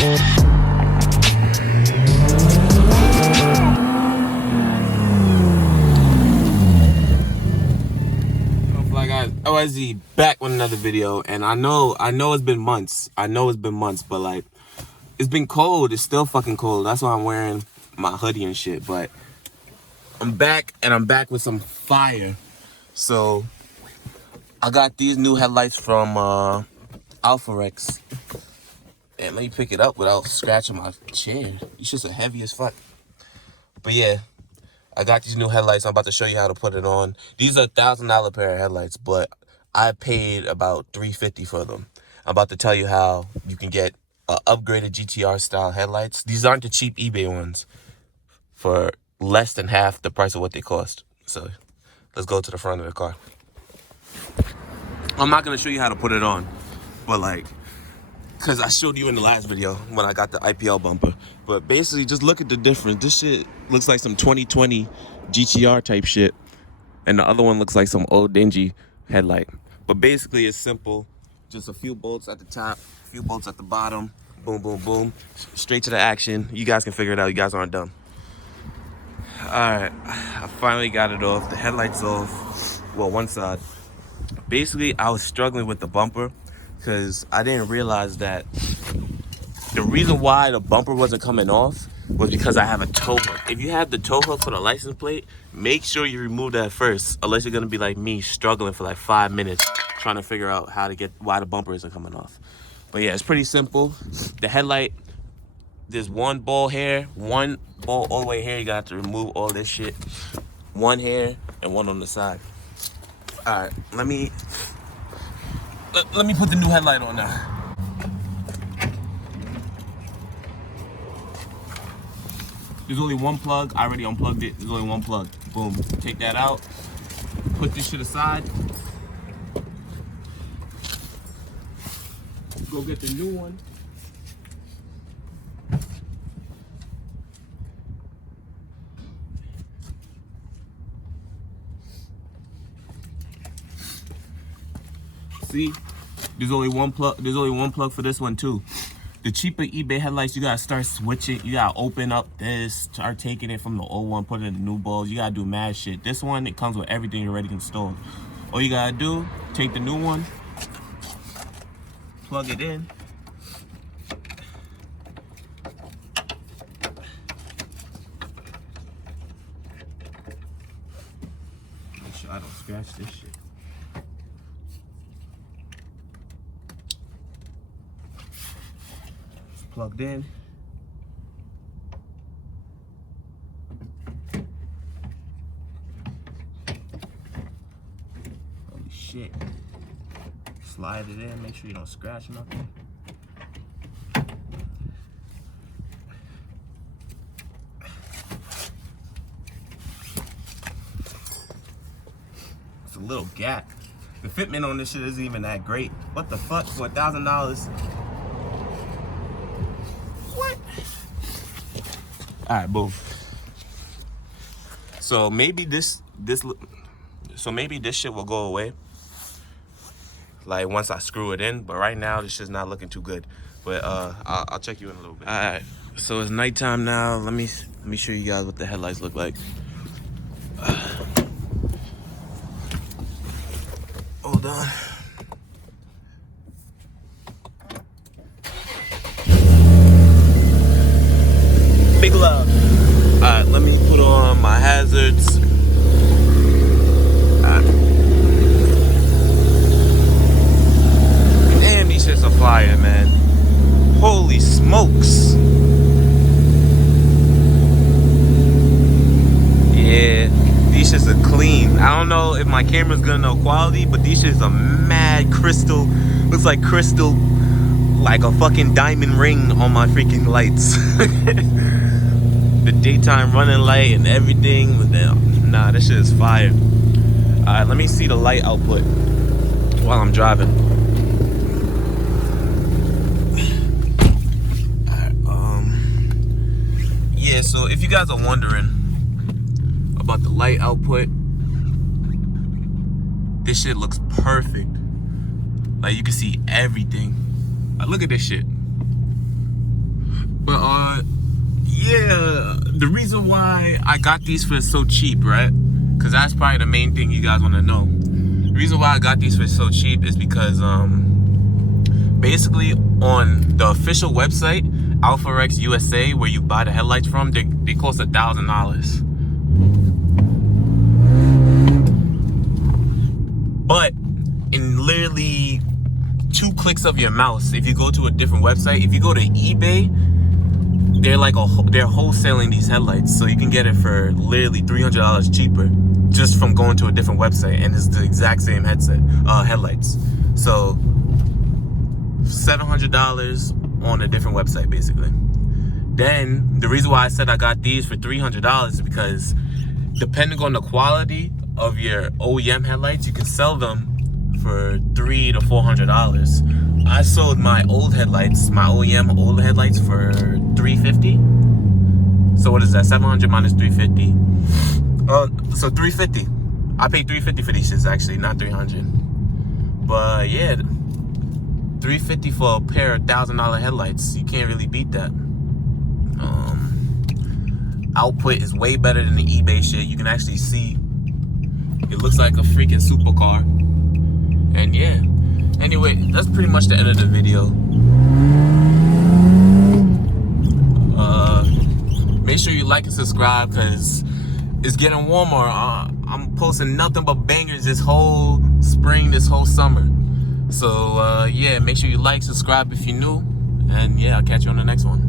OSZ back with another video, and I know it's been months. But like, it's been cold. It's still fucking cold. That's why I'm wearing my hoodie and shit. But I'm back, and I'm back with some fire. So I got these new headlights from Alpharex, and let me pick it up without scratching my chair. These shits are heavy as fuck. But yeah, I got these new headlights. I'm about to show you how to put it on. These are $1,000 pair of headlights, but I paid about $350 for them. I'm about to tell you how you can get upgraded GTR style headlights. These aren't the cheap eBay ones, for less than half the price of what they cost. So let's go to the front of the car. I'm not gonna show you how to put it on, but like, cause I showed you in the last video when I got the IPL bumper. But basically, just look at the difference. This shit looks like some 2020 GTR type shit, and the other one looks like some old dingy headlight. But basically, it's simple. Just a few bolts at the top, a few bolts at the bottom. Boom, boom, boom. Straight to the action. You guys can figure it out. You guys aren't dumb. All right, I finally got it off. The headlight's off. Well, one side. Basically, I was struggling with the bumper because I didn't realize that the reason why the bumper wasn't coming off was because I have a tow hook. If you have the tow hook for the license plate, make sure you remove that first, unless you're gonna be like me, struggling for like 5 minutes trying to figure out why the bumper isn't coming off. But yeah, it's pretty simple. The headlight, there's one ball here, one ball all the way here. You got to remove all this shit. One here and one on the side. All right, let me put the new headlight on now. There's only one plug. I already unplugged it. There's only one plug. Boom. Take that out. Put this shit aside. Go get the new one. See? There's only one plug. There's only one plug for this one too. The cheaper eBay headlights, you gotta start switching. You gotta open up this, start taking it from the old one, put it in the new balls. You gotta do mad shit. This one, it comes with everything already installed. All you gotta do, take the new one, plug it in. Make sure I don't scratch this shit. Plugged in. Holy shit. Slide it in, make sure you don't scratch nothing. It's a little gap. The fitment on this shit isn't even that great. What the fuck? For $1,000? All right, boom. So maybe this shit will go away, like once I screw it in. But right now, this shit's not looking too good. But I'll check you in a little bit. All right. So it's nighttime now. Let me show you guys what the headlights look like. Hold on. Big love. Alright, let me put on my hazards. Alright. Damn, these shits are fire, man. Holy smokes. Yeah, these shits are clean. I don't know if my camera's gonna know quality, but these shits are mad crystal. Looks like crystal, like a fucking diamond ring on my freaking lights. The daytime running light and everything. Nah, this shit is fire. Alright, let me see the light output while I'm driving. Alright, yeah, so if you guys are wondering about the light output, this shit looks perfect. Like, you can see everything. Like, look at this shit. But yeah, the reason why I got these for so cheap, right? Because that's probably the main thing you guys want to know. The reason why I got these for so cheap is because basically on the official website, Alpharex USA, where you buy the headlights from, they cost $1,000. But in literally 2 clicks of your mouse, if you go to a different website, if you go to eBay, they're wholesaling these headlights, so you can get it for literally $300 cheaper just from going to a different website, and it's the exact same headlights. So $700 on a different website, basically. Then the reason why I said I got these for $300 is because depending on the quality of your OEM headlights, you can sell them for $300 to $400. I sold my old headlights, my OEM old headlights, for $350. So what is that? 700 minus 350. So $350. I paid $350 for these shits, actually, not $300. But yeah, $350 for a pair of $1,000 headlights. You can't really beat that. Output is way better than the eBay shit. You can actually see it looks like a freaking supercar. And yeah, anyway, that's pretty much the end of the video. Make sure you like and subscribe, because it's getting warmer. I'm posting nothing but bangers this whole spring, this whole summer. So yeah, make sure you like, subscribe if you're new, and yeah, I'll catch you on the next one.